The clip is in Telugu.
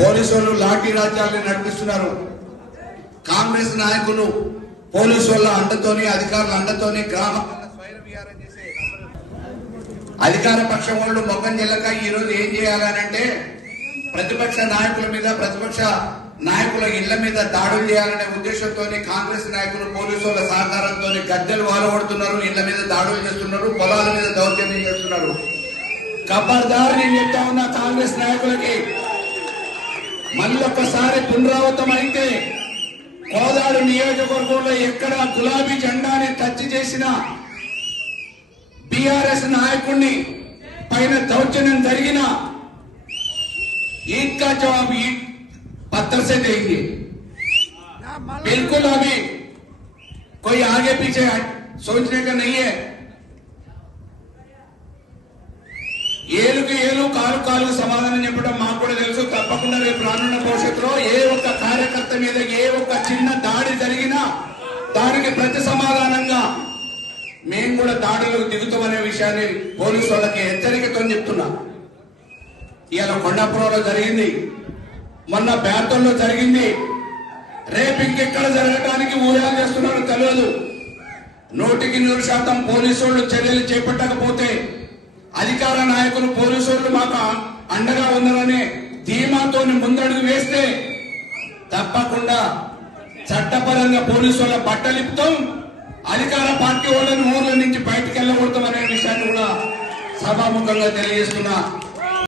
పోలీసులు లాఠీ రాజ్యాన్ని నడిపిస్తున్నారు. కాంగ్రెస్ నాయకులు పోలీసు వాళ్ళ అండతోని అధికారుల అండతోని గ్రామాల స్వైర విహారం చేసే అధికార పక్షం వాళ్ళు మొక్కం చెల్లక ఈ రోజు ఏం చేయాలనంటే ప్రతిపక్ష నాయకుల మీద ప్రతిపక్ష నాయకుల ఇళ్ల మీద దాడులు చేయాలనే ఉద్దేశంతో కాంగ్రెస్ నాయకులు పోలీసు వాళ్ళ సహకారంతో గద్దెలు వాలబడుతున్నారు, ఇళ్ల మీద దాడులు చేస్తున్నారు, పొలాల మీద దౌర్జన్యం చేస్తున్నారు. ఖబర్దార్ నేను చెప్తా ఉన్నా కాంగ్రెస్ నాయకులకి, మళ్ళొక్కసారి పునరావృతం అయితే కోదాడు నియోజకవర్గంలో ఎక్కడ గులాబీ జెండాని టచ్ చేసిన బీఆర్ఎస్ నాయకుడిని పైన దౌర్జన్యం జరిగిన ईद का जवाब ईद पत्थर से देंगे. बिल्कुल अभी कोई आगे पीछे सोचने का नहीं है. ఏలుకి ఏలు కాలు కాలుకు సమాధానం చెప్పడం మాకు కూడా తెలుసు. తప్పకుండా రేపు రానున్న భవిష్యత్తులో ఏ ఒక్క కార్యకర్త మీద ఏ ఒక్క చిన్న దాడి జరిగినా దానికి ప్రతి సమాధానంగా మేము కూడా దాడులకు దిగుతామనే విషయాన్ని పోలీసు వాళ్ళకి హెచ్చరికతో చెప్తున్నా. ఇవాళ కొండాపురంలో జరిగింది, మొన్న బేర్తల్లో జరిగింది, రేపు ఇంకెక్కడ జరగడానికి ఊహలు చేస్తున్నారో తెలియదు. 100% పోలీసు వాళ్ళు చర్యలు చేపట్టకపోతే అధికార నాయకులు పోలీసు వాళ్ళు మాకు అండగా ఉన్నారనే ధీమాతో ముందడుగు వేస్తే తప్పకుండా చట్టపరంగా పోలీసు వాళ్ళ బట్టలిపుతాం, అధికార పార్టీ వాళ్ళని ఊర్ల నుంచి బయటకు వెళ్ళకూడతాం అనే విషయాన్ని కూడా సభాముఖంగా తెలియజేస్తున్నా.